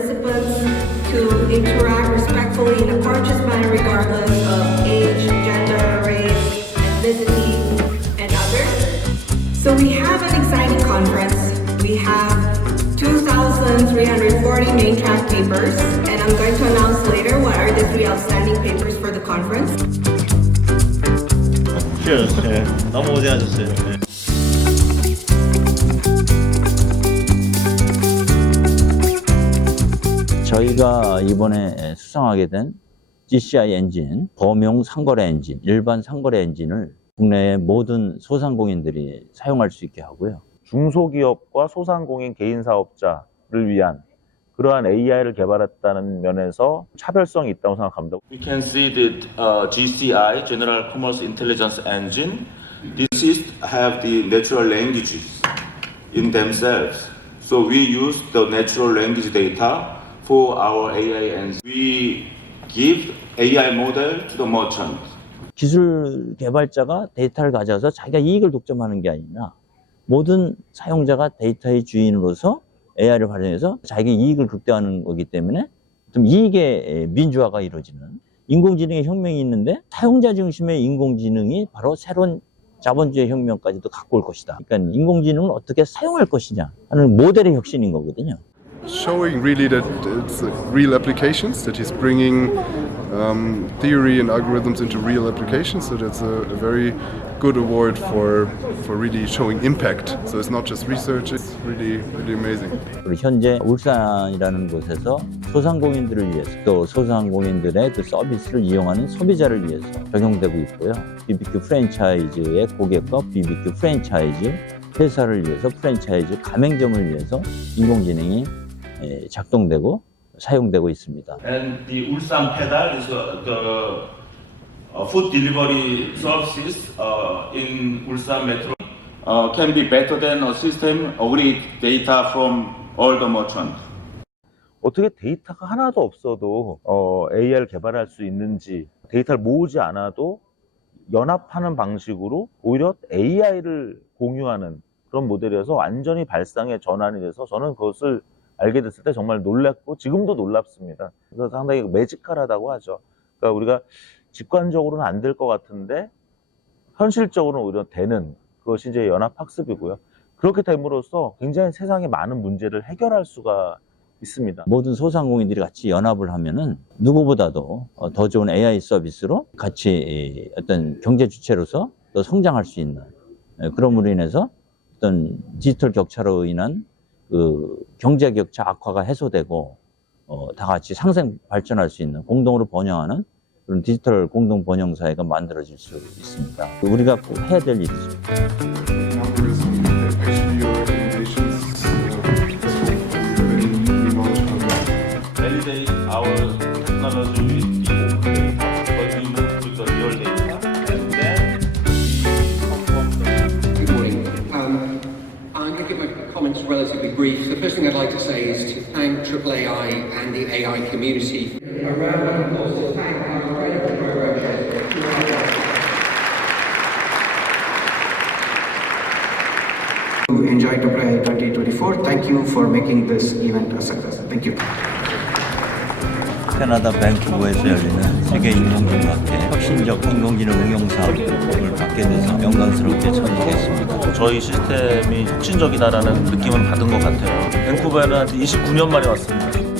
participants to interact respectfully in a purchase manner regardless of age, gender, race, ethnicity, and others. So we have an exciting conference. We have 2,340 main track papers, and I'm going to announce later what are the three outstanding papers for the conference. Cheers. 예, 너무 고생하셨어요. 예. 저희가 이번에 수상하게 된 GCI 엔진, 범용 상거래 엔진, 일반 상거래 엔진을 국내의 모든 소상공인들이 사용할 수 있게 하고요. 중소기업과 소상공인 개인 사업자를 위한 그러한 AI를 개발했다는 면에서 차별성이 있다고 생각합니다. We can see that uh, GCI, General Commerce Intelligence Engine, this is have the natural languages in themselves. So we use the natural language data for our AI and we give AI model to the merchant. 기술 개발자가 데이터를 가져와서 자기가 이익을 독점하는 게 아니라 모든 사용자가 데이터의 주인으로서 AI를 활용해서 자기가 이익을 극대화하는 거기 때문에 좀 이익의 민주화가 이루어지는 인공지능의 혁명이 있는데 사용자 중심의 인공지능이 바로 새로운 자본주의 혁명까지도 갖고 올 것이다. 그러니까 인공지능을 어떻게 사용할 것이냐 하는 모델의 혁신인 거거든요. Showing really that it's uh, real applications, that he's bringing um, theory and algorithms into real applications. So that's a, a very good award for for really showing impact. So it's not just research; it's really really amazing. 현재 울산이라는 곳에서 소상공인들을 위해서 또 소상공인들의 그 서비스를 이용하는 소비자를 위해서 적용되고 있고요. BBQ 프랜차이즈의 고객과 BBQ 프랜차이즈 회사를 위해서 프랜차이즈 가맹점을 위해서 인공지능이 에, 작동되고 사용되고 있습니다. And the Ulsan Pedal is uh, the uh, food delivery services uh, in Ulsan Metro uh, can be better than a system aggregate data from all the merchants. 어떻게 데이터가 하나도 없어도 어, AI를 개발할 수 있는지 데이터를 모으지 않아도 연합하는 방식으로 오히려 AI를 공유하는 그런 모델이어서 완전히 발상의 전환이 돼서 저는 그것을 알게 됐을 때 정말 놀랐고 지금도 놀랍습니다. 그래서 상당히 매지컬하다고 하죠. 그러니까 우리가 직관적으로는 안 될 것 같은데 현실적으로는 오히려 되는 그것이 이제 연합학습이고요. 그렇게 됨으로써 굉장히 세상의 많은 문제를 해결할 수가 있습니다. 모든 소상공인들이 같이 연합을 하면은 누구보다도 어, 더 좋은 AI 서비스로 같이 이 어떤 경제 주체로서 또 성장할 수 있는 예, 그럼으로 인해서 어떤 디지털 격차로 인한 그 경제 격차 악화가 해소되고 어, 다 같이 상생 발전할 수 있는 공동으로 번영하는 그런 디지털 공동 번영 사회가 만들어질 수 있습니다. 우리가 꼭 해야 될 일이죠. Brief. The first thing I'd like to say is to thank AAAI and the AI community. A round of applause to thank our incredible program. to enjoy AAA 2024. Thank you for making this event a success. Thank you. 캐나다 밴쿠버에서 열리는 세계 인공지능학회 혁신적 인공지능 응용 사업을 받게 돼서 영광스럽게 참여했습니다. 저희 시스템이 혁신적이다라는 느낌은 받은 것 같아요. 밴쿠버에는 한 29년 만에 왔습니다.